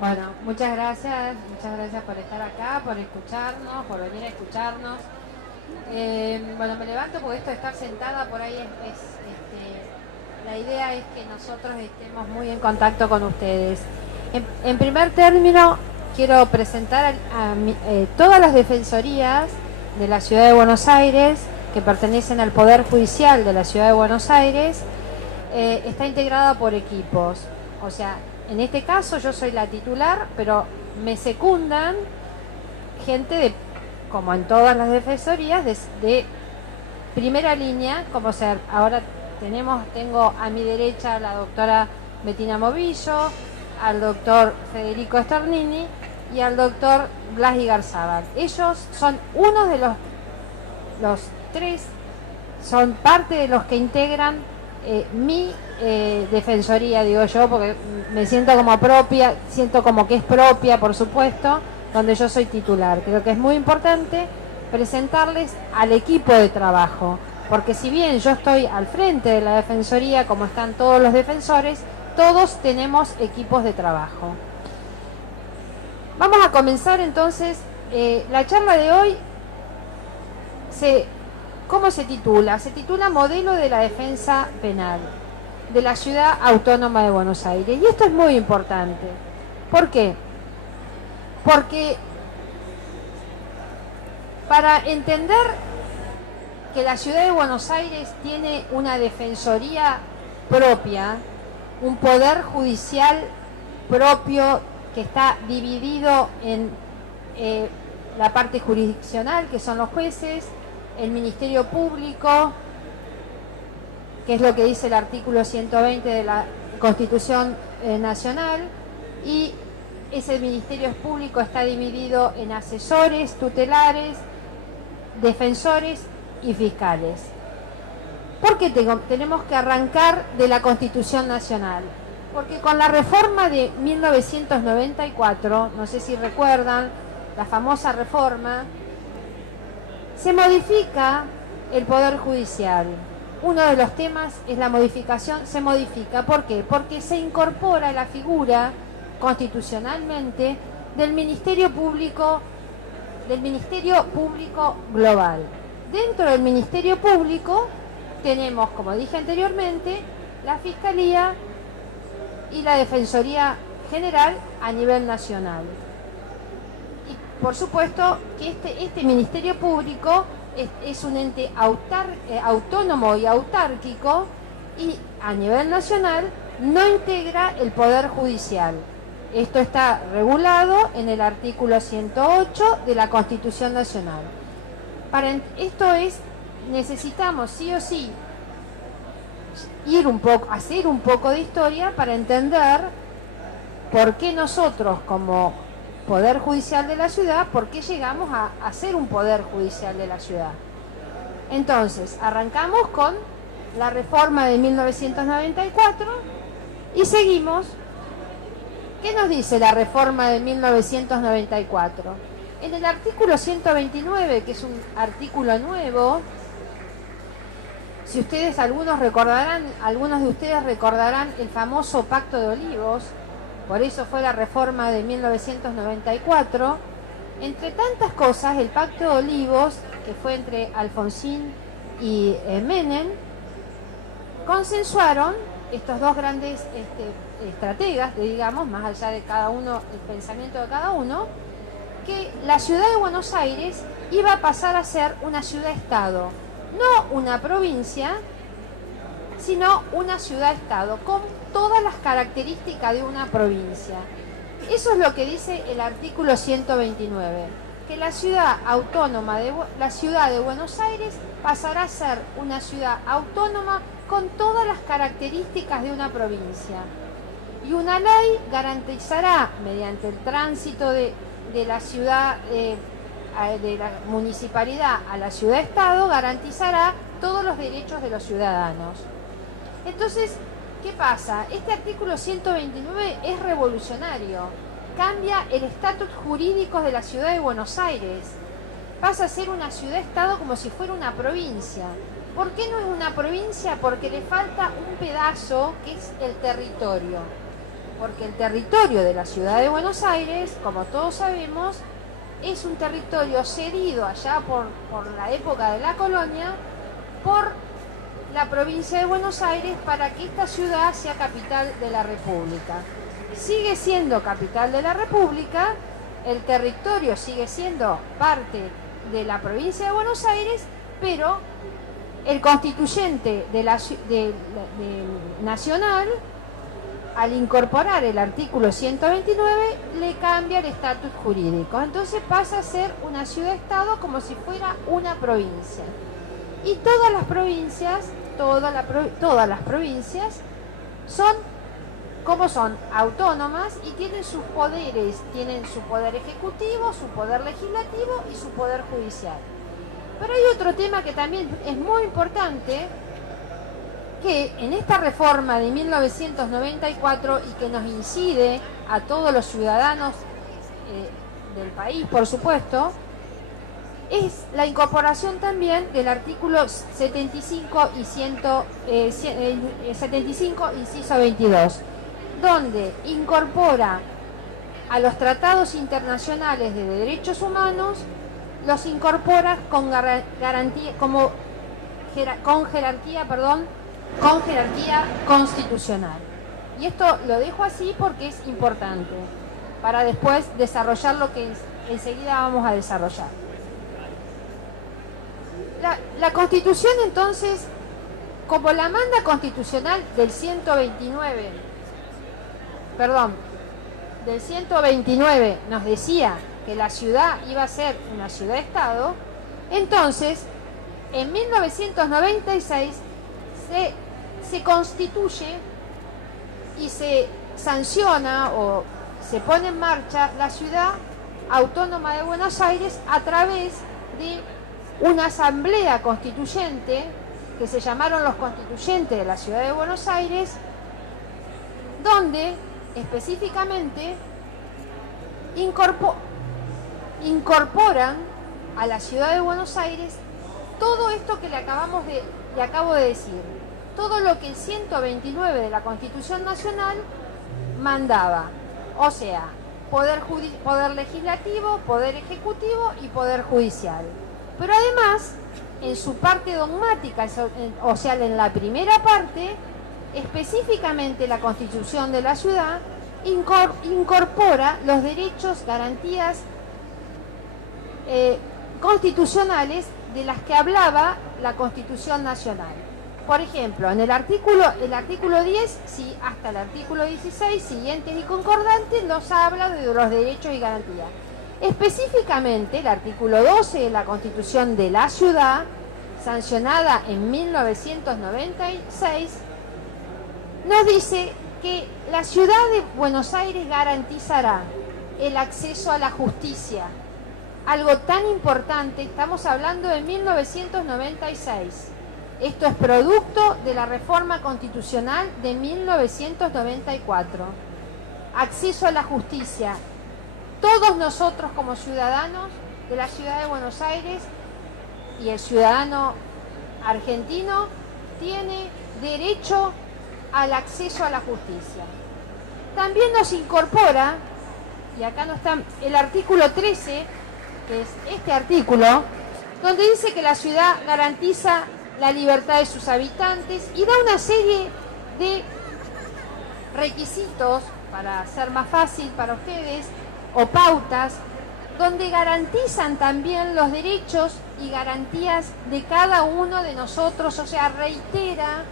Bueno, muchas gracias por estar acá, por escucharnos, por venir a escucharnos. Bueno, me levanto porque esto de estar sentada por ahí la idea es que nosotros estemos muy en contacto con ustedes. En primer término, quiero presentar todas las defensorías de la Ciudad de Buenos Aires que pertenecen al Poder Judicial de la Ciudad de Buenos Aires. Está integrada por equipos, o sea, en este caso yo soy la titular, pero me secundan gente de, como en todas las defensorías, de primera línea, como ser, ahora tengo a mi derecha a la doctora Bettina Movillo, al doctor Federico Sternini y al doctor Blas Igarzábal. Ellos son uno de los tres, son parte de los que integran mi defensoría, digo yo, porque me siento como propia, siento como que es propia, por supuesto, donde yo soy titular. Creo que es muy importante presentarles al equipo de trabajo, porque si bien yo estoy al frente de la defensoría, como están todos los defensores, todos tenemos equipos de trabajo. Vamos a comenzar entonces la charla de hoy. ¿Cómo se titula? Se titula Modelo de la Defensa Penal de la Ciudad Autónoma de Buenos Aires. Y esto es muy importante. ¿Por qué? Porque para entender que la Ciudad de Buenos Aires tiene una defensoría propia, un poder judicial propio que está dividido en la parte jurisdiccional, que son los jueces, el Ministerio Público, que es lo que dice el artículo 120 de la Constitución Nacional, y ese Ministerio Público está dividido en asesores, tutelares, defensores y fiscales. ¿Por qué tenemos que arrancar de la Constitución Nacional? Porque con la reforma de 1994, no sé si recuerdan, la famosa reforma, se modifica el Poder Judicial. Uno de los temas es la modificación, se modifica. ¿Por qué? Porque se incorpora la figura constitucionalmente del Ministerio Público Global. Dentro del Ministerio Público tenemos, como dije anteriormente, la Fiscalía y la Defensoría General a nivel nacional. Por supuesto que este Ministerio Público es un ente autónomo y autárquico y a nivel nacional no integra el Poder Judicial. Esto está regulado en el artículo 108 de la Constitución Nacional. Necesitamos sí o sí hacer un poco de historia para entender por qué nosotros como Poder Judicial de la ciudad, ¿por qué llegamos a ser un Poder Judicial de la ciudad? Entonces, arrancamos con la reforma de 1994 y seguimos. ¿Qué nos dice la reforma de 1994? En el artículo 129, que es un artículo nuevo, si ustedes, algunos de ustedes recordarán el famoso Pacto de Olivos. Por eso fue la reforma de 1994. Entre tantas cosas, el Pacto de Olivos, que fue entre Alfonsín y Menem, consensuaron estos dos grandes estrategas, digamos, más allá de cada uno, el pensamiento de cada uno, que la ciudad de Buenos Aires iba a pasar a ser una ciudad-estado, no una provincia, sino una ciudad-estado, con todas las características de una provincia. Eso es lo que dice el artículo 129, que la ciudad autónoma la ciudad de Buenos Aires pasará a ser una ciudad autónoma con todas las características de una provincia. Y una ley garantizará, mediante el tránsito de la ciudad, de la municipalidad a la ciudad-estado, garantizará todos los derechos de los ciudadanos. Entonces, ¿qué pasa? Este artículo 129 es revolucionario. Cambia el estatus jurídico de la ciudad de Buenos Aires. Pasa a ser una ciudad-estado como si fuera una provincia. ¿Por qué no es una provincia? Porque le falta un pedazo que es el territorio. porque el territorio de la ciudad de Buenos Aires, como todos sabemos, es un territorio cedido allá por la época de la colonia por la provincia de Buenos Aires para que esta ciudad sea capital de la República. Sigue siendo capital de la República, el territorio sigue siendo parte de la provincia de Buenos Aires, pero el constituyente nacional, al incorporar el artículo 129, le cambia el estatus jurídico. Entonces pasa a ser una ciudad-estado como si fuera una provincia. Y todas las provincias, todas las provincias son como son autónomas y tienen sus poderes, tienen su poder ejecutivo, su poder legislativo y su poder judicial. Pero hay otro tema que también es muy importante, que en esta reforma de 1994 y que nos incide a todos los ciudadanos del país, por supuesto, es la incorporación también del artículo 75 y 75 inciso 22, donde incorpora a los tratados internacionales de derechos humanos, los incorpora con jerarquía constitucional. Y esto lo dejo así porque es importante para después desarrollar lo que enseguida vamos a desarrollar. La Constitución, entonces, como la manda constitucional del 129 nos decía que la ciudad iba a ser una ciudad-estado, entonces en 1996 se constituye y se sanciona o se pone en marcha la ciudad autónoma de Buenos Aires a través de una asamblea constituyente que se llamaron los constituyentes de la ciudad de Buenos Aires, donde específicamente incorporan a la ciudad de Buenos Aires todo esto que le acabo de decir, todo lo que el 129 de la Constitución Nacional mandaba, o sea, poder legislativo, poder ejecutivo y poder judicial. Pero además, en su parte dogmática, o sea, en la primera parte, específicamente la Constitución de la ciudad incorpora los derechos, garantías constitucionales de las que hablaba la Constitución Nacional. Por ejemplo, en el artículo 10, sí, hasta el artículo 16, siguientes y concordantes, nos habla de los derechos y garantías. Específicamente, el artículo 12 de la Constitución de la Ciudad, sancionada en 1996, nos dice que la ciudad de Buenos Aires garantizará el acceso a la justicia. Algo tan importante, estamos hablando de 1996. Esto es producto de la reforma constitucional de 1994. Acceso a la justicia. Todos nosotros como ciudadanos de la ciudad de Buenos Aires y el ciudadano argentino tiene derecho al acceso a la justicia. También nos incorpora, y acá no está, el artículo 13, que es este artículo, donde dice que la ciudad garantiza la libertad de sus habitantes y da una serie de requisitos para hacer más fácil para ustedes, o pautas, donde garantizan también los derechos y garantías de cada uno de nosotros, o sea, reitera,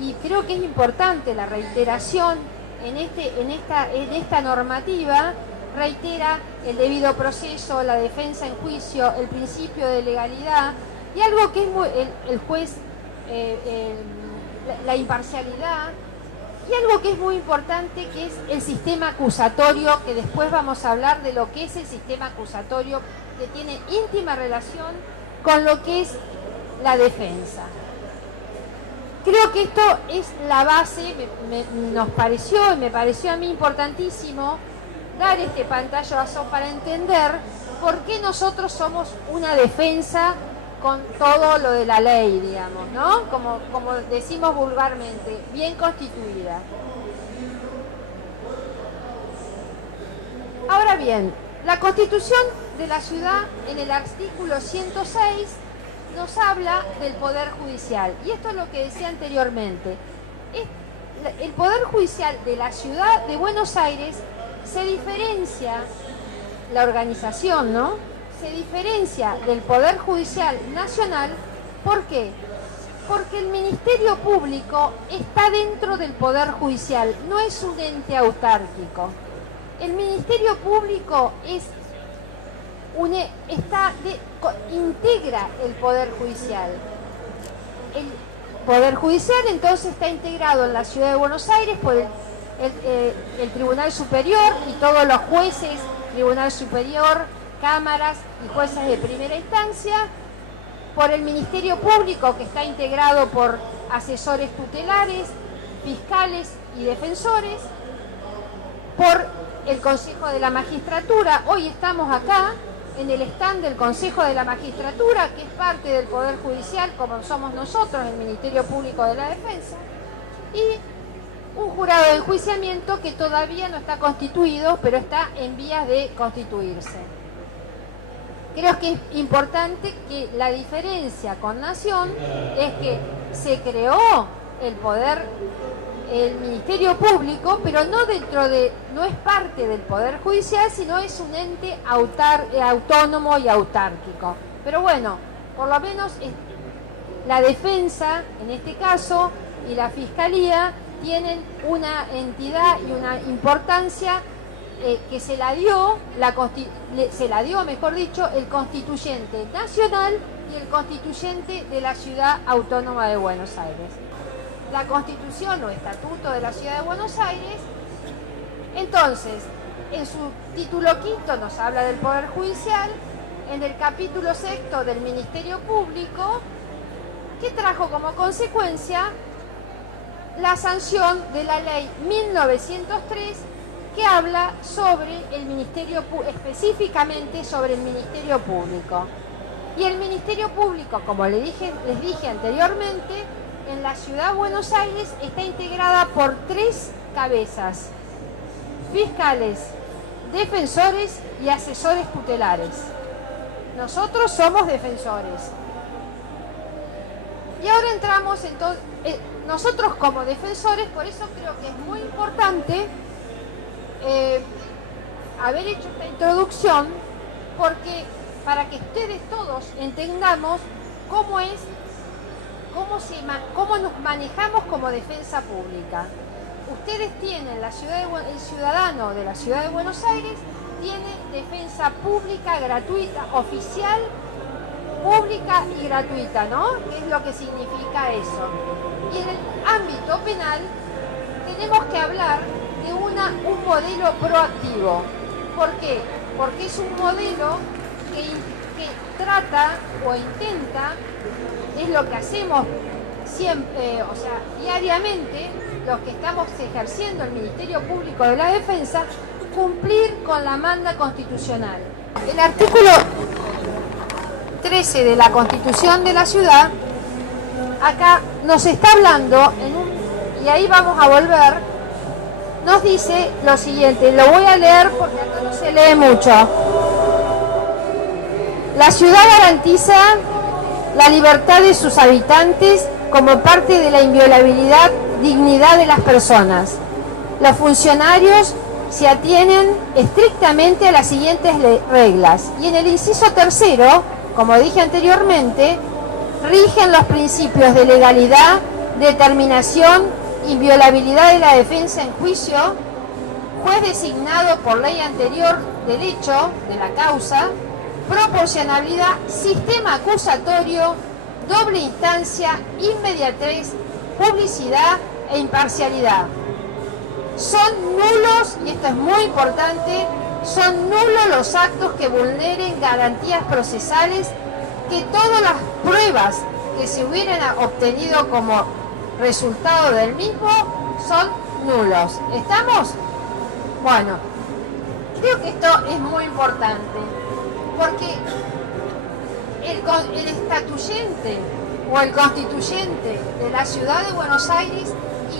y creo que es importante la reiteración en esta normativa, reitera el debido proceso, la defensa en juicio, el principio de legalidad, y algo que es el juez, la imparcialidad, y algo que es muy importante, que es el sistema acusatorio, que después vamos a hablar de lo que es el sistema acusatorio, que tiene íntima relación con lo que es la defensa. Creo que esto es la base, me pareció a mí importantísimo dar este pantallazo para entender por qué nosotros somos una defensa con todo lo de la ley, digamos, ¿no? Como decimos vulgarmente, bien constituida. Ahora bien, la Constitución de la ciudad en el artículo 106 nos habla del Poder Judicial. Y esto es lo que decía anteriormente. El Poder Judicial de la ciudad de Buenos Aires se diferencia, la organización, ¿no? Se diferencia del Poder Judicial Nacional. ¿Por qué? Porque el Ministerio Público está dentro del Poder Judicial, no es un ente autárquico. El Ministerio Público integra el Poder Judicial. El Poder Judicial entonces está integrado en la Ciudad de Buenos Aires por el Tribunal Superior y todos los jueces, Tribunal Superior, cámaras y jueces de primera instancia, por el Ministerio Público, que está integrado por asesores tutelares, fiscales y defensores, por el Consejo de la Magistratura. Hoy estamos acá en el stand del Consejo de la Magistratura, que es parte del Poder Judicial, como somos nosotros, el Ministerio Público de la Defensa, y un jurado de enjuiciamiento que todavía no está constituido, pero está en vías de constituirse. Creo que es importante que la diferencia con Nación es que se creó el Ministerio Público, pero no es parte del Poder Judicial, sino es un ente autónomo y autárquico. Pero bueno, por lo menos la defensa, en este caso, y la Fiscalía tienen una entidad y una importancia que se la dio, mejor dicho, el Constituyente Nacional y el Constituyente de la Ciudad Autónoma de Buenos Aires. La Constitución o Estatuto de la Ciudad de Buenos Aires, entonces, en su título quinto nos habla del Poder Judicial, en el capítulo sexto del Ministerio Público, que trajo como consecuencia la sanción de la Ley 1903, que habla sobre el Ministerio, específicamente sobre el Ministerio Público. Y el Ministerio Público, como les dije anteriormente, en la Ciudad de Buenos Aires está integrada por 3 cabezas: fiscales, defensores y asesores tutelares. Nosotros somos defensores. Y ahora entramos entonces, nosotros como defensores, por eso creo que es muy importante haber hecho esta introducción, porque para que ustedes todos entendamos cómo nos manejamos como defensa pública. Ustedes tienen, el ciudadano de la Ciudad de Buenos Aires tiene defensa pública, gratuita, oficial, pública y gratuita, ¿no? ¿Qué es lo que significa eso? Y en el ámbito penal tenemos que hablar de un modelo proactivo. ¿Por qué? Porque es un modelo que trata o intenta, es lo que hacemos siempre, diariamente, los que estamos ejerciendo el Ministerio Público de la Defensa, cumplir con la manda constitucional. El artículo 13 de la Constitución de la Ciudad, acá nos está hablando, y ahí vamos a volver, nos dice lo siguiente, lo voy a leer porque acá no se lee mucho. La ciudad garantiza la libertad de sus habitantes como parte de la inviolabilidad, dignidad de las personas. Los funcionarios se atienen estrictamente a las siguientes reglas. Y en el inciso tercero, como dije anteriormente, rigen los principios de legalidad, determinación, inviolabilidad de la defensa en juicio, juez designado por ley anterior del hecho, de la causa, proporcionalidad, sistema acusatorio, doble instancia, inmediatez, publicidad e imparcialidad. Son nulos, y esto es muy importante, son nulos los actos que vulneren garantías procesales, que todas las pruebas que se hubieran obtenido como resultado del mismo son nulos. ¿Estamos? Bueno, creo que esto es muy importante, porque el estatuyente o el constituyente de la Ciudad de Buenos Aires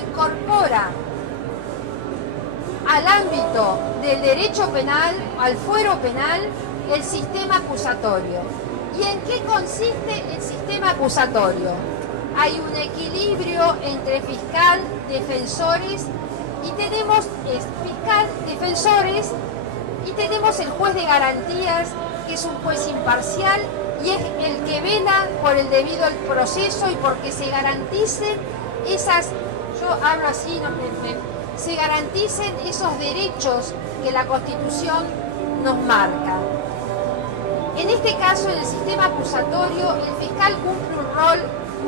incorpora al ámbito del derecho penal, al fuero penal, el sistema acusatorio. ¿Y en qué consiste el sistema acusatorio? Hay un equilibrio entre fiscal, defensores, y tenemos fiscal, defensores, y tenemos el juez de garantías, que es un juez imparcial y es el que vela por el debido proceso y porque se garanticen esas, yo hablo así, se garanticen esos derechos que la Constitución nos marca. En este caso, en el sistema acusatorio, el fiscal cumple un rol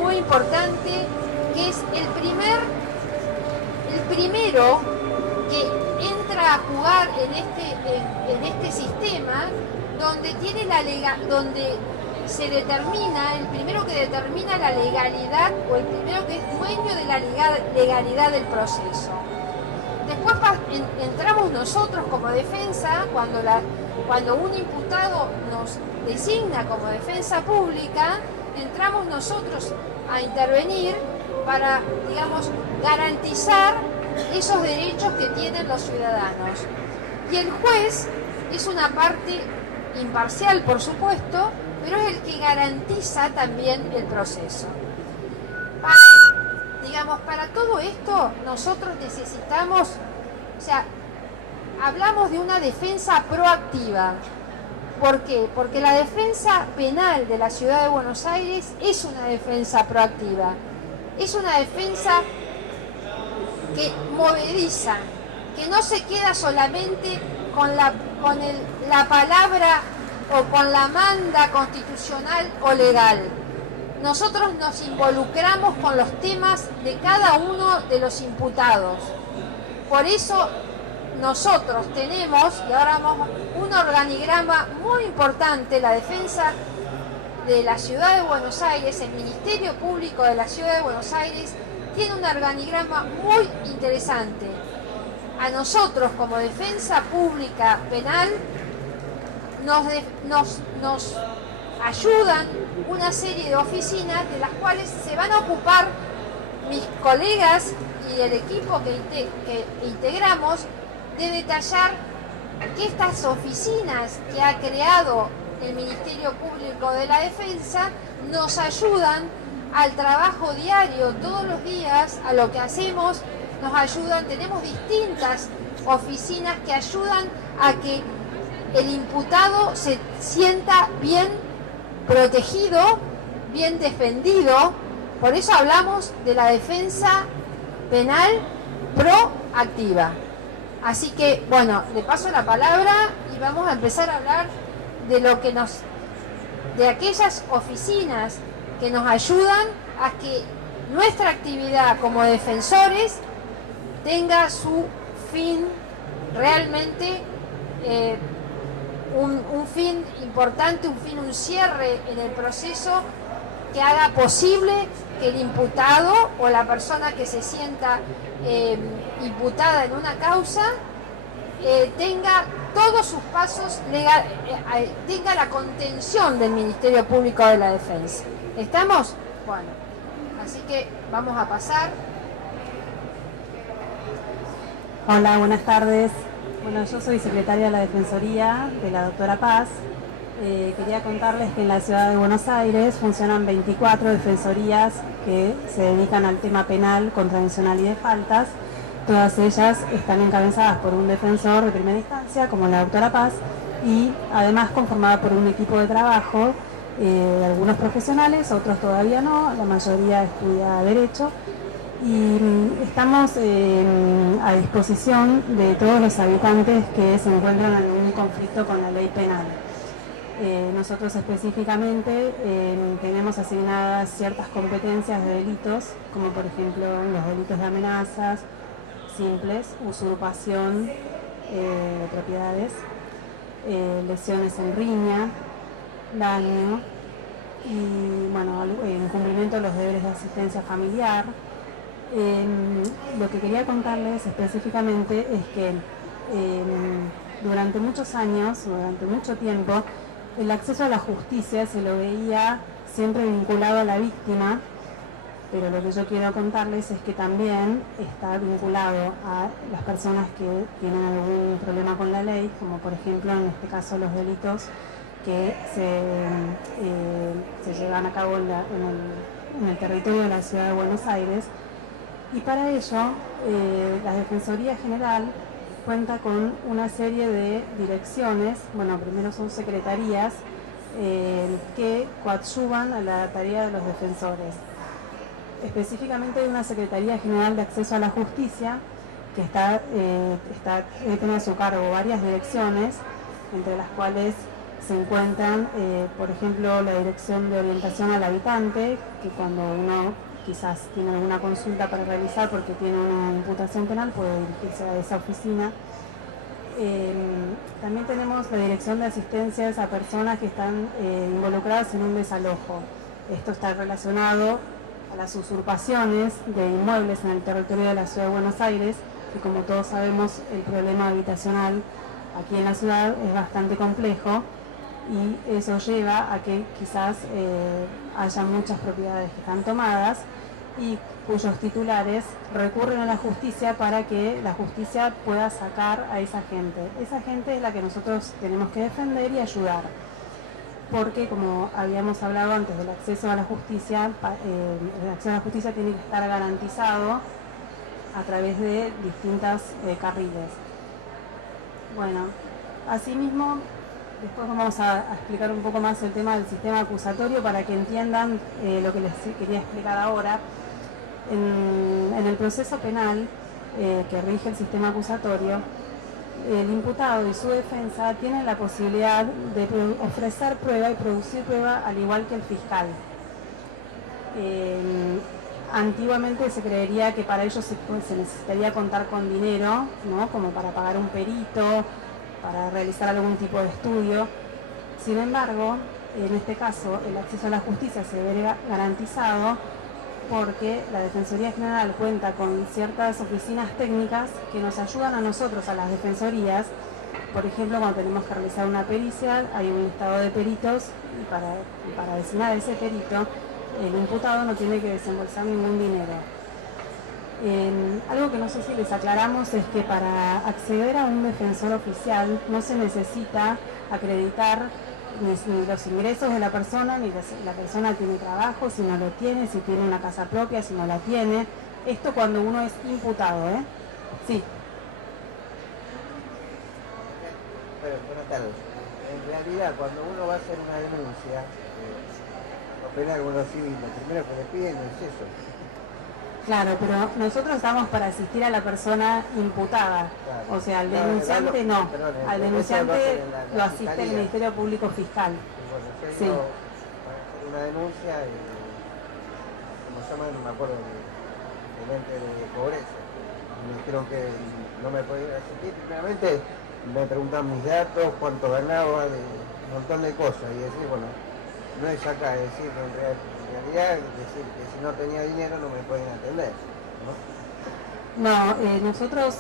muy importante, que es el primero que entra a jugar en este sistema, donde tiene donde se determina, el primero que determina la legalidad, o el primero que es dueño de la legalidad del proceso. Después entramos nosotros como defensa, cuando un imputado nos designa como defensa pública, entramos nosotros a intervenir para, digamos, garantizar esos derechos que tienen los ciudadanos. Y el juez es una parte imparcial, por supuesto, pero es el que garantiza también el proceso. Para todo esto nosotros necesitamos, hablamos de una defensa proactiva. ¿Por qué? Porque la defensa penal de la Ciudad de Buenos Aires es una defensa proactiva. Es una defensa que moviliza, que no se queda solamente con la palabra o con la manda constitucional o legal. Nosotros nos involucramos con los temas de cada uno de los imputados. Por eso nosotros tenemos, y ahora vamos, un organigrama muy importante. La defensa de la Ciudad de Buenos Aires, el Ministerio Público de la Ciudad de Buenos Aires, tiene un organigrama muy interesante. A nosotros, como defensa pública penal, nos ayudan una serie de oficinas, de las cuales se van a ocupar mis colegas y el equipo que integramos, de detallar que estas oficinas que ha creado el Ministerio Público de la Defensa nos ayudan al trabajo diario, todos los días, a lo que hacemos, nos ayudan. Tenemos distintas oficinas que ayudan a que el imputado se sienta bien protegido, bien defendido. Por eso hablamos de la defensa penal proactiva. Así que, bueno, le paso la palabra y vamos a empezar a hablar de aquellas oficinas que nos ayudan a que nuestra actividad como defensores tenga su fin realmente, un fin importante, un cierre en el proceso que haga posible que el imputado o la persona que se sienta imputada en una causa tenga todos sus pasos legales, tenga la contención del Ministerio Público de la Defensa. ¿Estamos? Bueno, así que vamos a pasar. Hola, buenas tardes. Bueno, yo soy secretaria de la Defensoría de la doctora Paz. Quería contarles que en la Ciudad de Buenos Aires funcionan 24 defensorías que se dedican al tema penal, contravencional y de faltas. Todas ellas están encabezadas por un defensor de primera instancia, como la doctora Paz, y además conformada por un equipo de trabajo, algunos profesionales, otros todavía no, la mayoría estudia Derecho, y estamos a disposición de todos los habitantes que se encuentran en un conflicto con la ley penal. Nosotros específicamente tenemos asignadas ciertas competencias de delitos, como por ejemplo los delitos de amenazas simples, usurpación de propiedades, lesiones en riña, daño y bueno, incumplimiento de los deberes de asistencia familiar. Lo que quería contarles específicamente es que durante muchos años, durante mucho tiempo, el acceso a la justicia se lo veía siempre vinculado a la víctima pero lo que yo quiero contarles es que también está vinculado a las personas que tienen algún problema con la ley, como por ejemplo en este caso los delitos que se llevan a cabo en el territorio de la Ciudad de Buenos Aires. Y para ello, la Defensoría General cuenta con una serie de direcciones, bueno, primero son secretarías, que coadyuvan a la tarea de los defensores. Específicamente hay una Secretaría General de Acceso a la Justicia que tiene a su cargo varias direcciones, entre las cuales se encuentran, por ejemplo, la Dirección de Orientación al Habitante, que cuando uno quizás tiene alguna consulta para realizar porque tiene una imputación penal puede dirigirse a esa oficina. También tenemos la Dirección de Asistencias a personas que están involucradas en un desalojo. Esto está relacionado a las usurpaciones de inmuebles en el territorio de la Ciudad de Buenos Aires, y como todos sabemos el problema habitacional aquí en la ciudad es bastante complejo y eso lleva a que quizás haya muchas propiedades que están tomadas y cuyos titulares recurren a la justicia para que la justicia pueda sacar a esa gente. Esa gente es la que nosotros tenemos que defender y ayudar, porque como habíamos hablado antes del acceso a la justicia, el acceso a la justicia tiene que estar garantizado a través de distintos carriles. Bueno, asimismo, después vamos a explicar un poco más el tema del sistema acusatorio para que entiendan lo que les quería explicar ahora. En el proceso penal que rige el sistema acusatorio, el imputado y su defensa tienen la posibilidad de ofrecer prueba y producir prueba al igual que el fiscal. Antiguamente se creería que para ello se necesitaría contar con dinero, ¿no? Como para pagar un perito, para realizar algún tipo de estudio. Sin embargo, en este caso el acceso a la justicia se ve garantizado porque la Defensoría General cuenta con ciertas oficinas técnicas que nos ayudan a nosotros, a las defensorías. Por ejemplo, cuando tenemos que realizar una pericia, hay un listado de peritos y para designar a ese perito, el imputado no tiene que desembolsar ningún dinero. Algo que no sé si les aclaramos es que para acceder a un defensor oficial no se necesita acreditar ni los ingresos de la persona, ni si la persona tiene trabajo, si no lo tiene, si tiene una casa propia, si no la tiene. Esto cuando uno es imputado, ¿eh? Sí. Buenas tardes. En realidad, cuando uno va a hacer una denuncia, o penal o civil, lo primero que le piden es eso. Claro, pero nosotros estamos para asistir a la persona imputada, claro. O sea, al denunciante no, al denunciante lo asiste el Ministerio Público Fiscal. Bueno, yo sí. Para hacer una denuncia, como se llama, no me acuerdo, el ente de pobreza, me dijeron que no me podía asistir, primeramente me preguntan mis datos, cuánto ganaba, un montón de cosas, y decir, bueno, no es acá, es decir, en realidad, decir que si no tenía dinero no me pueden atender, ¿no? No, nosotros,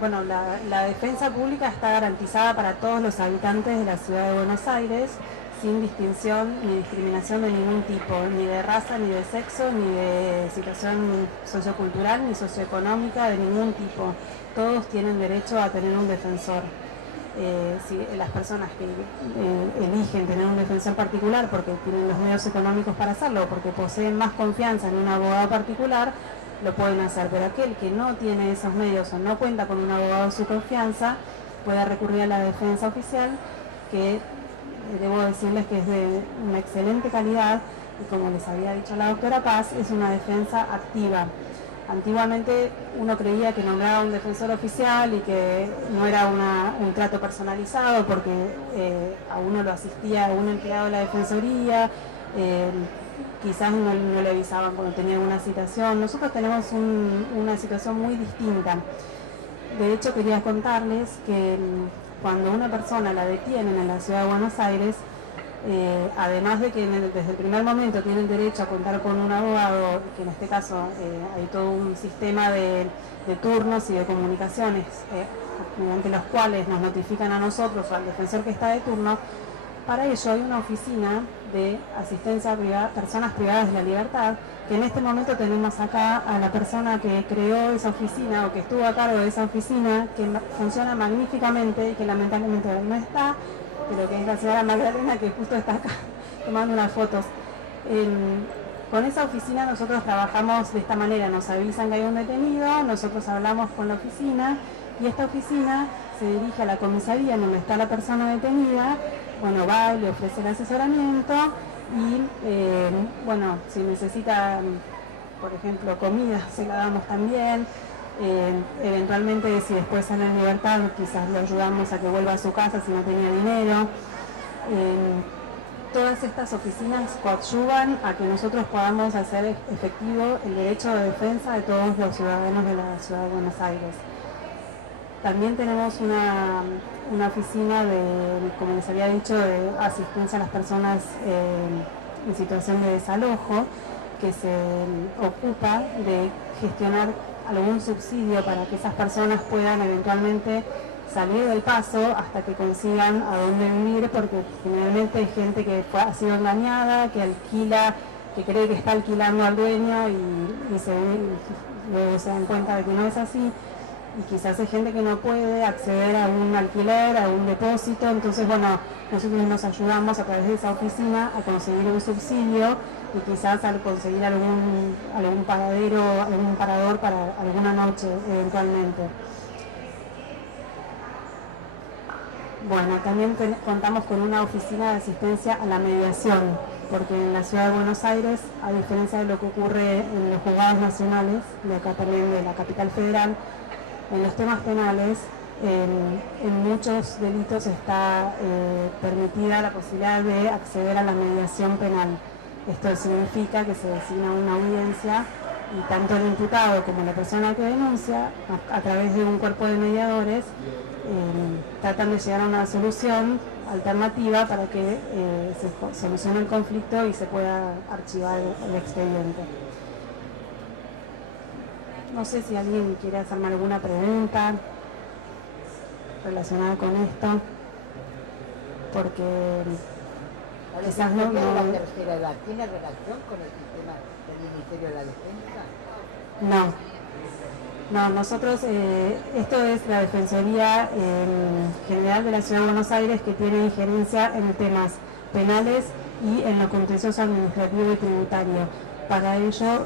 bueno, la defensa pública está garantizada para todos los habitantes de la Ciudad de Buenos Aires, sin distinción ni discriminación de ningún tipo, ni de raza, ni de sexo, ni de situación sociocultural, ni socioeconómica, de ningún tipo. Todos tienen derecho a tener un defensor. Si las personas que eligen tener un defensor particular porque tienen los medios económicos para hacerlo, porque poseen más confianza en un abogado particular, lo pueden hacer, pero aquel que no tiene esos medios o no cuenta con un abogado de su confianza puede recurrir a la defensa oficial, que debo decirles que es de una excelente calidad y, como les había dicho la doctora Paz, es una defensa activa. Antiguamente uno creía que nombraba un defensor oficial y que no era un trato personalizado porque a uno lo asistía un empleado de la defensoría, quizás no le avisaban cuando tenía alguna citación. Nosotros tenemos una situación muy distinta. De hecho, quería contarles que cuando una persona la detienen en la Ciudad de Buenos Aires, además de que desde el primer momento tienen derecho a contar con un abogado, que en este caso hay todo un sistema de turnos y de comunicaciones mediante los cuales nos notifican a nosotros o al defensor que está de turno, Para ello hay una oficina de asistencia a personas privadas de la libertad, que en este momento tenemos acá a la persona que creó esa oficina o que estuvo a cargo de esa oficina, que funciona magníficamente y que lamentablemente no está, pero que es la señora Magdalena, que justo está acá tomando unas fotos. Con esa oficina nosotros trabajamos de esta manera, nos avisan que hay un detenido, nosotros hablamos con la oficina y esta oficina se dirige a la comisaría en donde está la persona detenida, bueno, va y le ofrece el asesoramiento y, bueno, si necesita, por ejemplo, comida, se la damos también. Eventualmente, si después sale en libertad, quizás lo ayudamos a que vuelva a su casa si no tenía dinero. Todas estas oficinas coadyuvan a que nosotros podamos hacer efectivo el derecho de defensa de todos los ciudadanos de la Ciudad de Buenos Aires. También tenemos una oficina como les había dicho, de asistencia a las personas en situación de desalojo, que se ocupa de gestionar algún subsidio para que esas personas puedan eventualmente salir del paso hasta que consigan a dónde vivir, porque generalmente hay gente que ha sido engañada, que alquila, que cree que está alquilando al dueño y luego se dan cuenta de que no es así. Y quizás hay gente que no puede acceder a un alquiler, a un depósito, entonces bueno, nosotros nos ayudamos a través de esa oficina a conseguir un subsidio y quizás al conseguir algún parador para alguna noche eventualmente. Bueno, también contamos con una oficina de asistencia a la mediación, porque en la Ciudad de Buenos Aires, a diferencia de lo que ocurre en los juzgados nacionales, de acá también de la capital federal, en los temas penales, en muchos delitos está permitida la posibilidad de acceder a la mediación penal. Esto significa que se designa una audiencia y tanto el imputado como la persona que denuncia, a través de un cuerpo de mediadores, tratan de llegar a una solución alternativa para que se solucione el conflicto y se pueda archivar el expediente. No sé si alguien quiere hacerme alguna pregunta relacionada con esto, porque quizás no... ¿La tercera edad tiene relación con el sistema del Ministerio de la Defensa? No, nosotros, esto es la Defensoría General de la Ciudad de Buenos Aires, que tiene injerencia en temas penales y en lo contencioso administrativo y tributario. Para ello,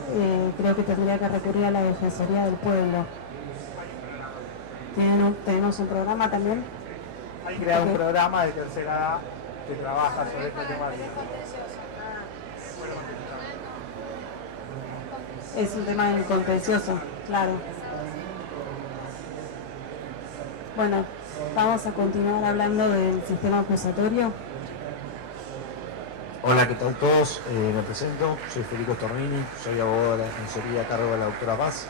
creo que tendría que recurrir a la Defensoría del Pueblo. Tenemos un programa también. Hay creado un programa de tercera edad que trabaja sobre esta temática. Es un tema del contencioso, claro. Bueno, vamos a continuar hablando del sistema acusatorio. Hola, ¿qué tal todos? Me presento, soy Federico Stornini, soy abogado de la Defensoría a cargo de la doctora Paz.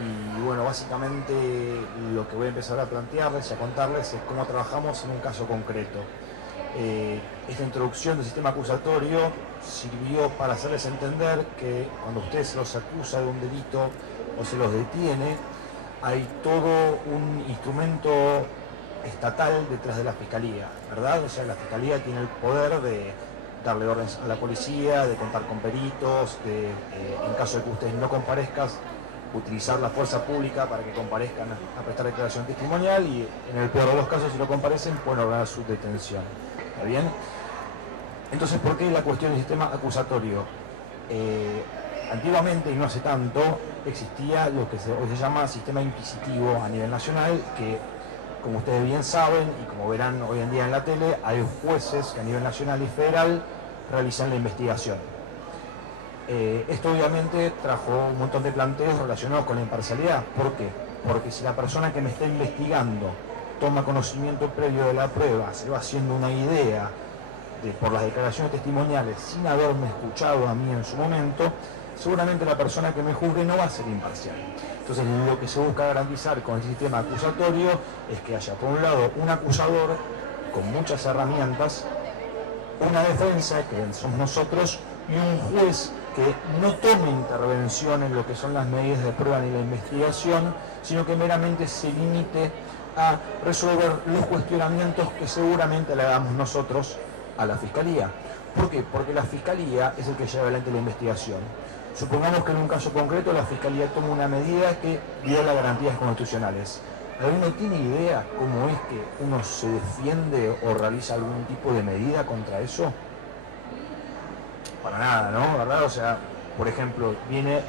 Y bueno, básicamente lo que voy a empezar a plantearles y a contarles es cómo trabajamos en un caso concreto. Esta introducción del sistema acusatorio sirvió para hacerles entender que cuando ustedes se los acusa de un delito o se los detiene, hay todo un instrumento estatal detrás de la Fiscalía, ¿verdad? O sea, la Fiscalía tiene el poder de darle órdenes a la policía, de contar con peritos, de, en caso de que ustedes no comparezcan, utilizar la fuerza pública para que comparezcan a prestar declaración testimonial y en el peor de los casos, si no comparecen, pueden ordenar su detención. ¿Está bien? Entonces, ¿por qué la cuestión del sistema acusatorio? Antiguamente, y no hace tanto, existía lo que hoy se llama sistema inquisitivo a nivel nacional, que, como ustedes bien saben, y como verán hoy en día en la tele, hay jueces que a nivel nacional y federal realizan la investigación. Esto obviamente trajo un montón de planteos relacionados con la imparcialidad. ¿Por qué? Porque si la persona que me está investigando toma conocimiento previo de la prueba, se va haciendo una idea por las declaraciones testimoniales sin haberme escuchado a mí en su momento, seguramente la persona que me juzgue no va a ser imparcial. Entonces, lo que se busca garantizar con el sistema acusatorio es que haya, por un lado, un acusador con muchas herramientas, una defensa, que somos nosotros, y un juez que no tome intervención en lo que son las medidas de prueba ni la investigación, sino que meramente se limite a resolver los cuestionamientos que seguramente le hagamos nosotros a la Fiscalía. ¿Por qué? Porque la Fiscalía es el que lleva adelante la investigación. Supongamos que en un caso concreto la Fiscalía toma una medida que viola garantías constitucionales. ¿Alguno tiene idea cómo es que uno se defiende o realiza algún tipo de medida contra eso? Para nada, ¿no? ¿Verdad? O sea, por ejemplo,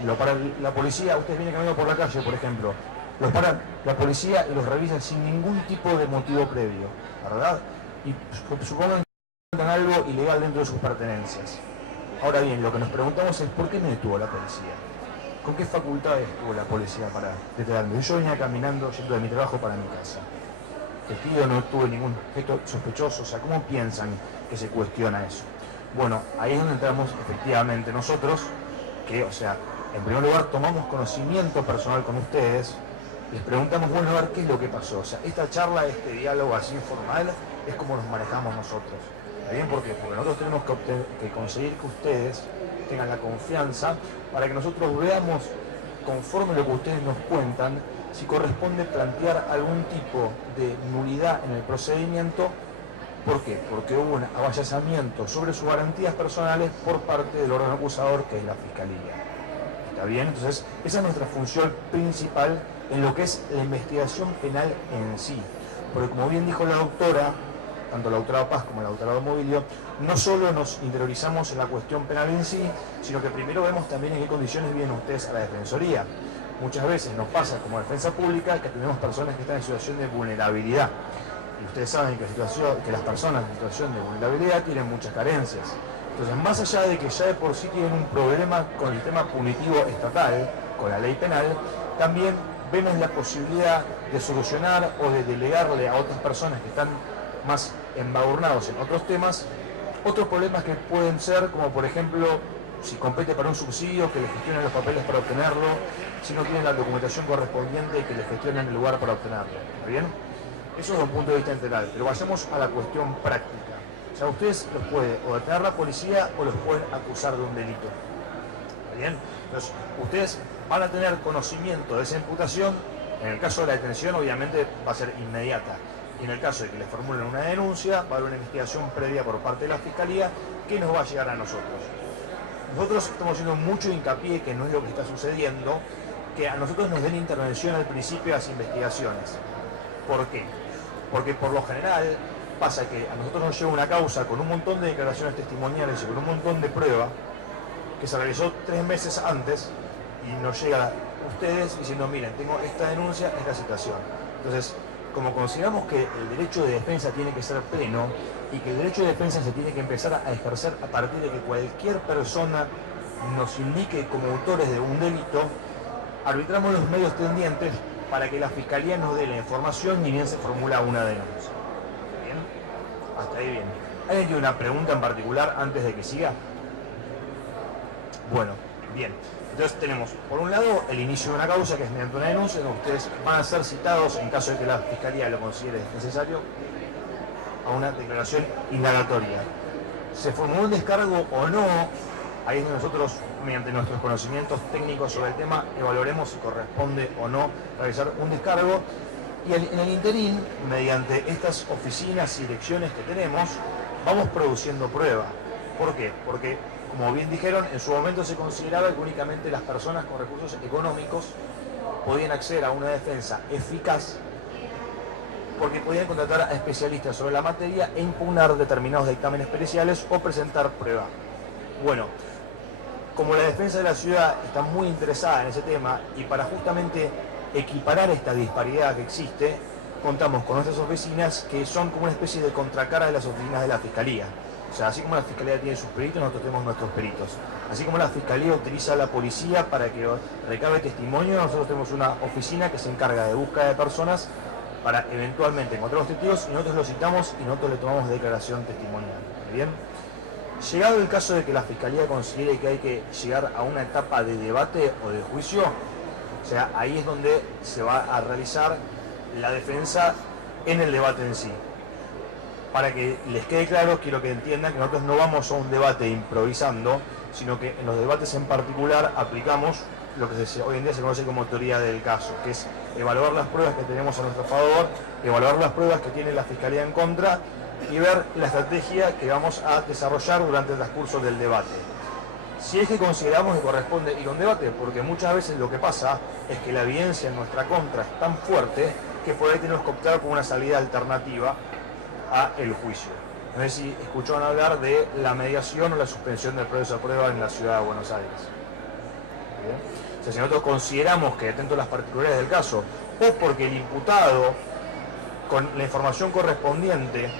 lo para la policía, ustedes vienen caminando por la calle, por ejemplo, los para la policía y los revisa sin ningún tipo de motivo previo, ¿verdad? Y supongan que tengan algo ilegal dentro de sus pertenencias. Ahora bien, lo que nos preguntamos es ¿por qué me detuvo la policía? ¿Con qué facultades tuvo la policía para detenerme? Yo venía caminando, yendo de mi trabajo para mi casa. Testigo, no tuve ningún gesto sospechoso. O sea, ¿cómo piensan que se cuestiona eso? Bueno, ahí es donde entramos efectivamente nosotros, que, o sea, en primer lugar tomamos conocimiento personal con ustedes, les preguntamos, bueno, a ver qué es lo que pasó. O sea, esta charla, este diálogo así informal, es como nos manejamos nosotros. ¿Está bien? ¿Por qué? Porque nosotros tenemos que conseguir que ustedes tengan la confianza para que nosotros veamos, conforme lo que ustedes nos cuentan, si corresponde plantear algún tipo de nulidad en el procedimiento. ¿Por qué? Porque hubo un avallazamiento sobre sus garantías personales por parte del órgano acusador, que es la Fiscalía. ¿Está bien? Entonces, esa es nuestra función principal en lo que es la investigación penal en sí. Porque como bien dijo la doctora, tanto la doctora Paz como la doctora Domovilio, no solo nos interiorizamos en la cuestión penal en sí, sino que primero vemos también en qué condiciones vienen ustedes a la Defensoría. Muchas veces nos pasa como defensa pública que tenemos personas que están en situación de vulnerabilidad. Y ustedes saben que las personas en situación de vulnerabilidad tienen muchas carencias. Entonces, más allá de que ya de por sí tienen un problema con el sistema punitivo estatal, con la ley penal, también vemos la posibilidad de solucionar o de delegarle a otras personas que están más embadurnados en otros temas, otros problemas que pueden ser, como por ejemplo, si compete para un subsidio, que le gestionen los papeles para obtenerlo, si no tienen la documentación correspondiente, que le gestionen el lugar para obtenerlo. ¿Está bien? Eso es un punto de vista integral, pero vayamos a la cuestión práctica. O sea, ustedes los puede o detener la policía o los pueden acusar de un delito. ¿Está bien? Entonces, ustedes van a tener conocimiento de esa imputación. En el caso de la detención, obviamente, va a ser inmediata. Y en el caso de que les formulen una denuncia, va a haber una investigación previa por parte de la Fiscalía que nos va a llegar a nosotros. Nosotros estamos haciendo mucho hincapié, que no es lo que está sucediendo, que a nosotros nos den intervención al principio de las investigaciones. ¿Por qué? Porque por lo general pasa que a nosotros nos llega una causa con un montón de declaraciones testimoniales y con un montón de pruebas que se realizó 3 meses antes y nos llega a ustedes diciendo, miren, tengo esta denuncia, esta situación. Entonces, como consideramos que el derecho de defensa tiene que ser pleno y que el derecho de defensa se tiene que empezar a ejercer a partir de que cualquier persona nos indique como autores de un delito, arbitramos los medios tendientes para que la Fiscalía nos dé la información ni bien se formula una denuncia. ¿Bien? Hasta ahí bien. ¿Alguien tiene una pregunta en particular antes de que siga? Bueno, bien. Entonces tenemos, por un lado, el inicio de una causa, que es mediante una denuncia, donde ustedes van a ser citados, en caso de que la Fiscalía lo considere necesario, a una declaración indagatoria. ¿Se formuló un descargo o no? Ahí es donde nosotros, mediante nuestros conocimientos técnicos sobre el tema, evaluaremos si corresponde o no realizar un descargo. Y en el interín, mediante estas oficinas y direcciones que tenemos, vamos produciendo prueba. ¿Por qué? Porque, como bien dijeron, en su momento se consideraba que únicamente las personas con recursos económicos podían acceder a una defensa eficaz porque podían contratar a especialistas sobre la materia e impugnar determinados dictámenes periciales o presentar prueba. Bueno, como la defensa de la ciudad está muy interesada en ese tema y para justamente equiparar esta disparidad que existe, contamos con nuestras oficinas que son como una especie de contracara de las oficinas de la Fiscalía. O sea, así como la Fiscalía tiene sus peritos, nosotros tenemos nuestros peritos. Así como la Fiscalía utiliza a la policía para que recabe testimonio, nosotros tenemos una oficina que se encarga de búsqueda de personas para eventualmente encontrar los testigos y nosotros los citamos y nosotros le tomamos declaración testimonial. ¿Bien? Llegado el caso de que la Fiscalía considere que hay que llegar a una etapa de debate o de juicio, o sea, ahí es donde se va a realizar la defensa en el debate en sí. Para que les quede claro, quiero que entiendan que nosotros no vamos a un debate improvisando, sino que en los debates en particular aplicamos lo que hoy en día se conoce como teoría del caso, que es evaluar las pruebas que tenemos a nuestro favor, evaluar las pruebas que tiene la Fiscalía en contra y ver la estrategia que vamos a desarrollar durante el transcurso del debate. Si es que consideramos que corresponde ir a un debate, porque muchas veces lo que pasa es que la evidencia en nuestra contra es tan fuerte que por ahí tenemos que optar por una salida alternativa a el juicio. No sé si escucharon hablar de la mediación o la suspensión del proceso de prueba en la ciudad de Buenos Aires. ¿Bien? O sea, si nosotros consideramos que, atento a las particularidades del caso, o porque el imputado, con la información correspondiente,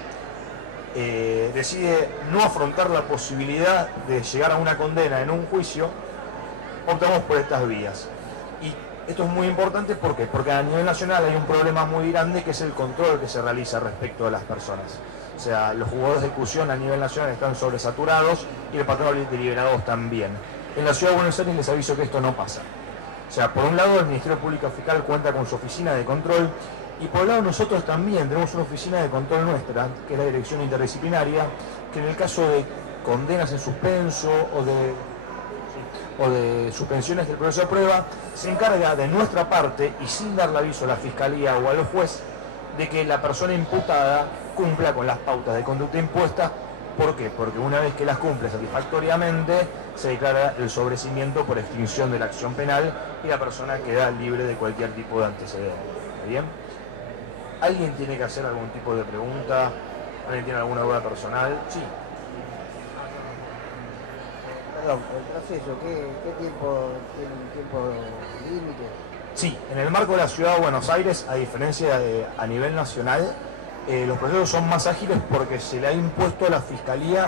decide no afrontar la posibilidad de llegar a una condena en un juicio, optamos por estas vías. Y esto es muy importante, ¿por qué? Porque a nivel nacional hay un problema muy grande que es el control que se realiza respecto de las personas. O sea, los juzgados de ejecución a nivel nacional están sobresaturados y el patrón de deliberados también. En la ciudad de Buenos Aires les aviso que esto no pasa. O sea, por un lado el Ministerio Público Fiscal cuenta con su oficina de control y por otro lado nosotros también tenemos una oficina de control nuestra, que es la Dirección Interdisciplinaria, que en el caso de condenas en suspenso o de suspensiones del proceso de prueba, se encarga de nuestra parte y sin darle aviso a la Fiscalía o al juez de que la persona imputada cumpla con las pautas de conducta impuestas. ¿Por qué? Porque una vez que las cumple satisfactoriamente, se declara el sobreseimiento por extinción de la acción penal y la persona queda libre de cualquier tipo de antecedente. ¿Está bien? ¿Alguien tiene que hacer algún tipo de pregunta? ¿Alguien tiene alguna duda personal? Sí. Perdón, el proceso, ¿qué tiempo tiene un tiempo límite? Sí, en el marco de la ciudad de Buenos Aires, a diferencia de a nivel nacional, los procesos son más ágiles porque se le ha impuesto a la Fiscalía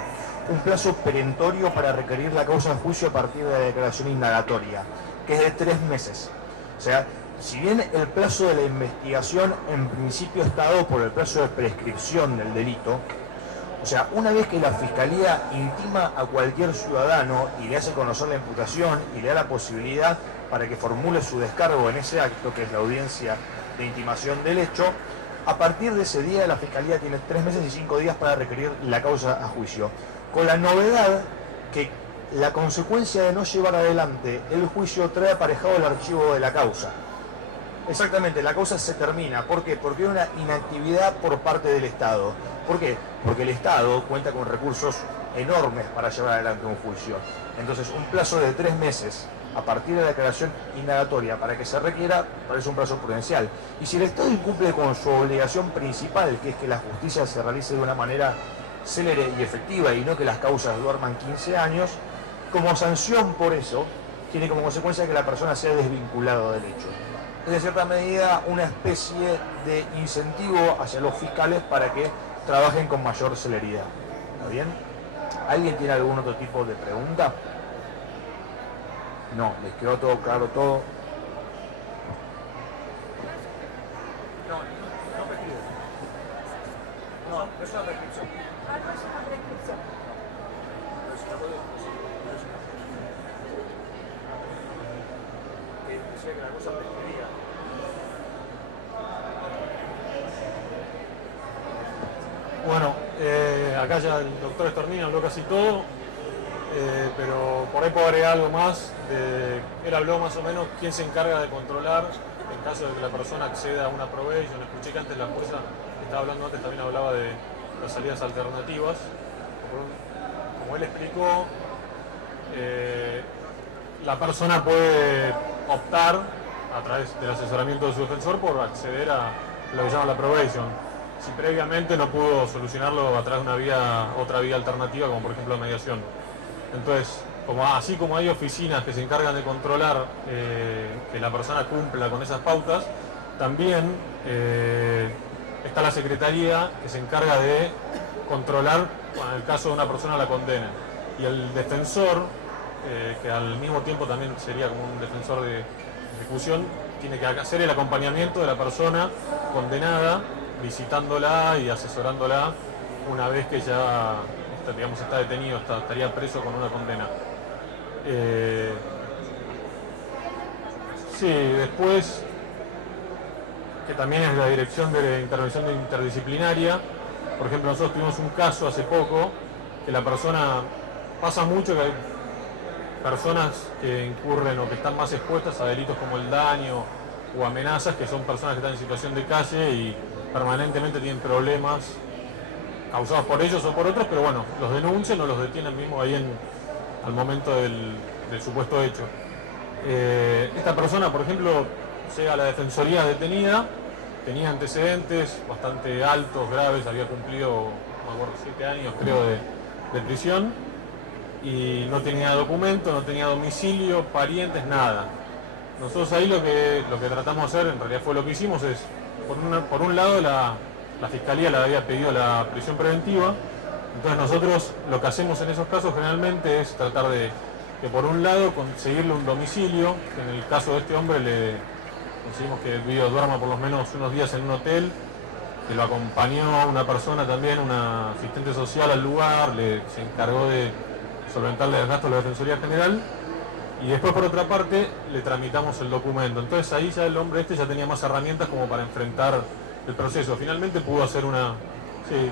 un plazo perentorio para requerir la causa de juicio a partir de la declaración indagatoria, que es de 3 meses. O sea, si bien el plazo de la investigación en principio está dado por el plazo de prescripción del delito, o sea, una vez que la Fiscalía intima a cualquier ciudadano y le hace conocer la imputación y le da la posibilidad para que formule su descargo en ese acto, que es la audiencia de intimación del hecho, a partir de ese día la Fiscalía tiene 3 meses y 5 días para requerir la causa a juicio. Con la novedad que la consecuencia de no llevar adelante el juicio trae aparejado el archivo de la causa. Exactamente, la causa se termina. ¿Por qué? Porque hay una inactividad por parte del Estado. ¿Por qué? Porque el Estado cuenta con recursos enormes para llevar adelante un juicio. Entonces, un plazo de 3 meses a partir de la declaración indagatoria para que se requiera parece un plazo prudencial. Y si el Estado incumple con su obligación principal, que es que la justicia se realice de una manera célere y efectiva y no que las causas duerman 15 años, como sanción por eso, tiene como consecuencia que la persona sea desvinculada del hecho. Es de cierta medida una especie de incentivo hacia los fiscales para que trabajen con mayor celeridad. ¿Está bien? ¿Alguien tiene algún otro tipo de pregunta? No, ¿les quedó todo claro todo? No prescribe. No es una prescripción. No es una prescripción. Que decía que la cosa prescribía. Bueno, acá ya el doctor Estornino habló casi todo, pero por ahí puedo agregar algo más. Él habló más o menos quién se encarga de controlar en caso de que la persona acceda a una probation. Escuché que antes la jueza que estaba hablando antes también hablaba de las salidas alternativas. Como él explicó, la persona puede optar a través del asesoramiento de su defensor por acceder a lo que llama la probation. Si previamente no pudo solucionarlo a través de otra vía alternativa, como por ejemplo la mediación. Entonces, así como hay oficinas que se encargan de controlar que la persona cumpla con esas pautas, también está la Secretaría que se encarga de controlar, en el caso de una persona, la condena. Y el defensor, que al mismo tiempo también sería como un defensor de ejecución, tiene que hacer el acompañamiento de la persona condenada, visitándola y asesorándola una vez que ya está detenido, estaría preso con una condena. Sí, después, que también es la Dirección de Intervención Interdisciplinaria. Por ejemplo, nosotros tuvimos un caso hace poco que la persona, pasa mucho que hay personas que incurren o que están más expuestas a delitos como el daño o amenazas, que son personas que están en situación de calle y permanentemente tienen problemas causados por ellos o por otros, pero bueno, los denuncian o los detienen mismo ahí al momento del supuesto hecho. Esta persona, por ejemplo, llega a la defensoría detenida, tenía antecedentes bastante altos, graves, había cumplido, no me acuerdo, 7 años creo de prisión, y no tenía documento, no tenía domicilio, parientes, nada. Nosotros ahí lo que tratamos de hacer, en realidad fue lo que hicimos, es, por un lado la Fiscalía le había pedido la prisión preventiva, entonces nosotros lo que hacemos en esos casos generalmente es tratar de que por un lado conseguirle un domicilio, que en el caso de este hombre le conseguimos que duerma por lo menos unos días en un hotel, que lo acompañó una persona también, una asistente social al lugar, se encargó de solventarle el gasto a la Defensoría General, y después por otra parte le tramitamos el documento. Entonces ahí ya el hombre ya tenía más herramientas como para enfrentar el proceso. Finalmente pudo hacer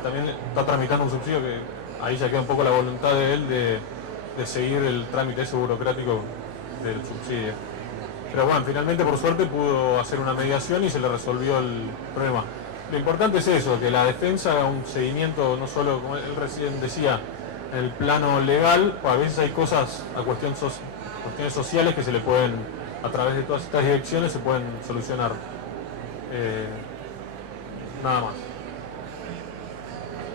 también está tramitando un subsidio, que ahí ya queda un poco la voluntad de él de seguir el trámite ese burocrático del subsidio. Pero bueno, finalmente por suerte pudo hacer una mediación y se le resolvió el problema. Lo importante es eso, que la defensa haga un seguimiento, no solo, como él recién decía, en el plano legal, pues a veces hay cosas, cuestiones sociales que se le pueden, a través de todas estas direcciones, se pueden solucionar. Nada más.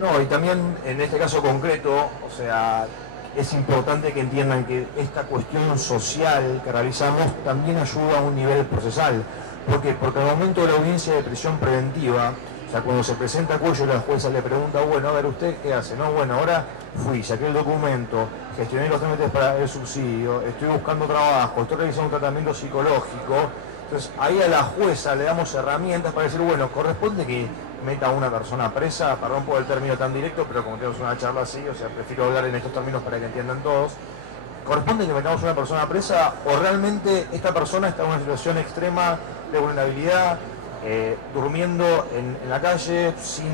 No, y también en este caso concreto, o sea, es importante que entiendan que esta cuestión social que realizamos también ayuda a un nivel procesal. ¿Por qué? Porque al momento de la audiencia de prisión preventiva, o sea, cuando se presenta Cuello, la jueza le pregunta, bueno, a ver, ¿usted qué hace? No, bueno, ahora fui, saqué el documento, gestioné los trámites para el subsidio, estoy buscando trabajo, estoy realizando un tratamiento psicológico. Entonces, ahí a la jueza le damos herramientas para decir, bueno, corresponde que meta a una persona presa, perdón por el término tan directo, pero como tenemos una charla así, o sea, prefiero hablar en estos términos para que entiendan todos. ¿Corresponde que metamos a una persona presa o realmente esta persona está en una situación extrema de vulnerabilidad, durmiendo en la calle, sin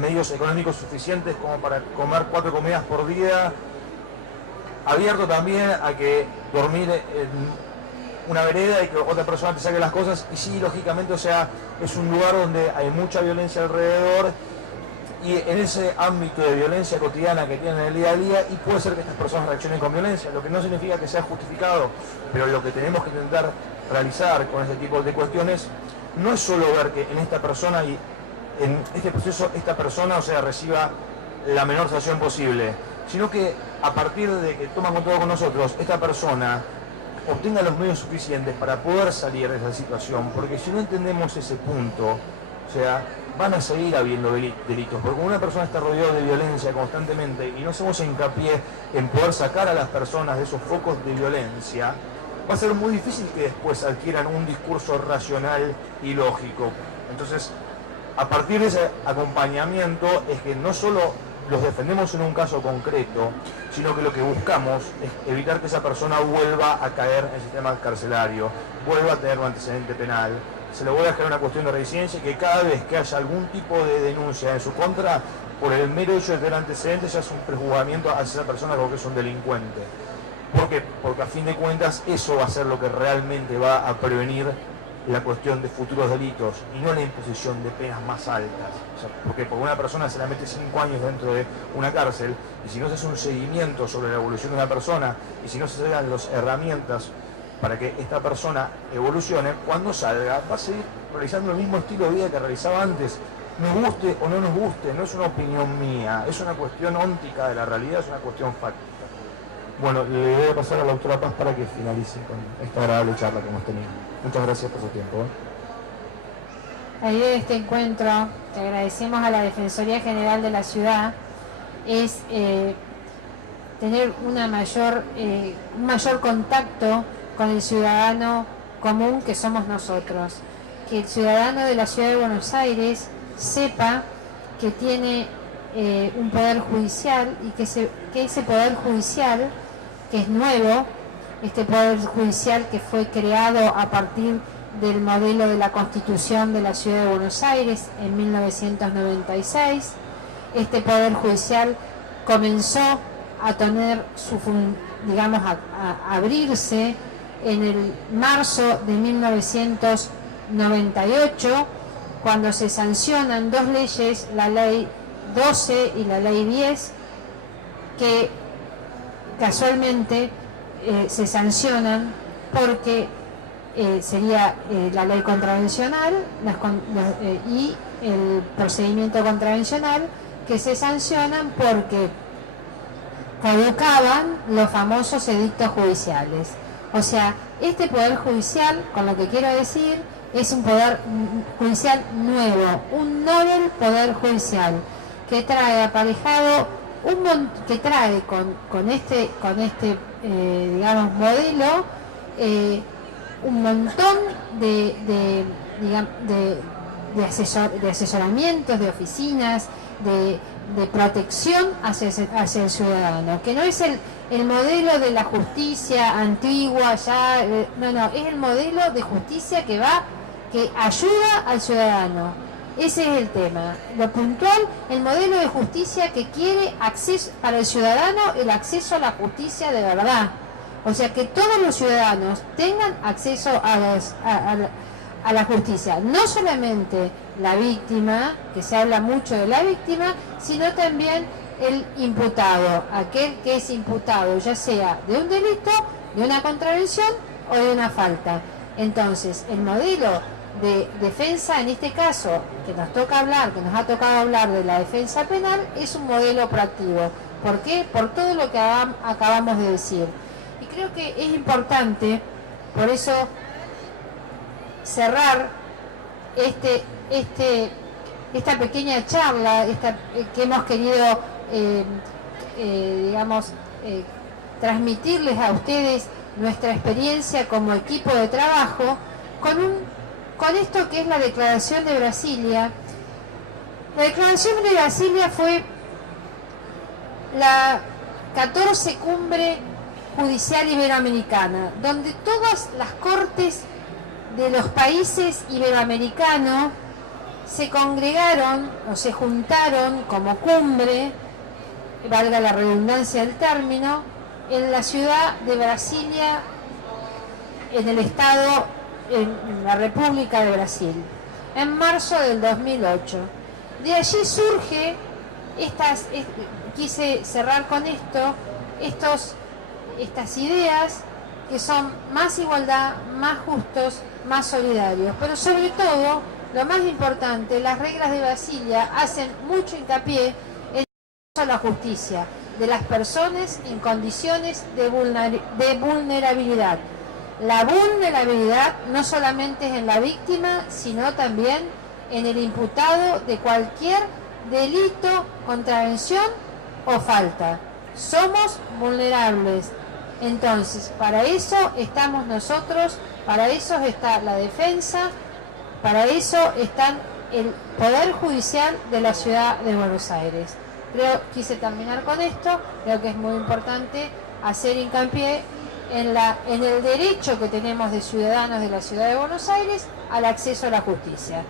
medios económicos suficientes como para comer 4 comidas por día, abierto también a que dormir en una vereda y que otra persona te saque las cosas? Y sí, lógicamente, o sea, es un lugar donde hay mucha violencia alrededor, y en ese ámbito de violencia cotidiana que tienen en el día a día, y puede ser que estas personas reaccionen con violencia, lo que no significa que sea justificado, pero lo que tenemos que intentar realizar con este tipo de cuestiones no es solo ver que en esta persona y en este proceso esta persona, o sea, reciba la menor sanción posible, sino que a partir de que toma contacto con nosotros, esta persona obtenga los medios suficientes para poder salir de esa situación, porque si no entendemos ese punto, o sea, van a seguir habiendo delitos, porque como una persona está rodeada de violencia constantemente y no hacemos hincapié en poder sacar a las personas de esos focos de violencia, va a ser muy difícil que después adquieran un discurso racional y lógico. Entonces, a partir de ese acompañamiento es que no solo los defendemos en un caso concreto, sino que lo que buscamos es evitar que esa persona vuelva a caer en el sistema carcelario, vuelva a tener un antecedente penal, se le vuelva a generar una cuestión de reincidencia, y que cada vez que haya algún tipo de denuncia en su contra, por el mero hecho de tener antecedentes, ya es un prejuzgamiento hacia esa persona como que es un delincuente. ¿Por qué? Porque a fin de cuentas eso va a ser lo que realmente va a prevenir la cuestión de futuros delitos, y no la imposición de penas más altas. O sea, porque por una persona se la mete 5 años dentro de una cárcel, y si no se hace un seguimiento sobre la evolución de una persona, y si no se dan las herramientas para que esta persona evolucione, cuando salga va a seguir realizando el mismo estilo de vida que realizaba antes. Nos guste o no nos guste, no es una opinión mía, es una cuestión óntica de la realidad, es una cuestión fáctica. Bueno, le voy a pasar a la doctora Paz para que finalice con esta agradable charla que hemos tenido. Muchas gracias por su tiempo. La idea de este encuentro, que agradecemos a la Defensoría General de la Ciudad, es tener un mayor contacto con el ciudadano común que somos nosotros. Que el ciudadano de la Ciudad de Buenos Aires sepa que tiene un poder judicial, y que ese poder judicial, que es nuevo, este poder judicial que fue creado a partir del modelo de la Constitución de la Ciudad de Buenos Aires en 1996, este poder judicial comenzó a tener a abrirse en el marzo de 1998, cuando se sancionan 2 leyes, la ley 12 y la ley 10, que casualmente se sancionan porque sería la ley contravencional y el procedimiento contravencional, que se sancionan porque caducaban los famosos edictos judiciales. O sea, este poder judicial, con lo que quiero decir, es un poder judicial nuevo, un novel poder judicial que trae aparejado que trae con este digamos modelo un montón de asesoramientos, de oficinas, de protección hacia el ciudadano, que no es el modelo de la justicia antigua, no, es el modelo de justicia que ayuda al ciudadano. Ese es el tema. Lo puntual, el modelo de justicia que quiere acceso para el ciudadano, el acceso a la justicia de verdad. O sea, que todos los ciudadanos tengan acceso a la justicia. No solamente la víctima, que se habla mucho de la víctima, sino también el imputado, aquel que es imputado, ya sea de un delito, de una contravención o de una falta. Entonces, el modelo de defensa, en este caso, que nos ha tocado hablar de la defensa penal, es un modelo proactivo. ¿Por qué? Por todo lo que acabamos de decir. Y creo que es importante, por eso, cerrar esta pequeña charla que hemos querido, transmitirles a ustedes nuestra experiencia como equipo de trabajo con esto que es la Declaración de Brasilia. La Declaración de Brasilia fue la 14 cumbre judicial iberoamericana, donde todas las cortes de los países iberoamericanos se congregaron o se juntaron como cumbre, valga la redundancia del término, en la ciudad de Brasilia, en el estado, en la República de Brasil, en marzo del 2008. De allí surge quise cerrar con estas ideas que son más igualdad, más justos, más solidarios, pero sobre todo, lo más importante, las reglas de Brasilia hacen mucho hincapié en la justicia de las personas en condiciones de vulnerabilidad. La vulnerabilidad no solamente es en la víctima, sino también en el imputado de cualquier delito, contravención o falta. Somos vulnerables. Entonces, para eso estamos nosotros, para eso está la defensa, para eso está el Poder Judicial de la Ciudad de Buenos Aires. Quise terminar con esto. Creo que es muy importante hacer hincapié en el derecho que tenemos de ciudadanos de la Ciudad de Buenos Aires al acceso a la justicia.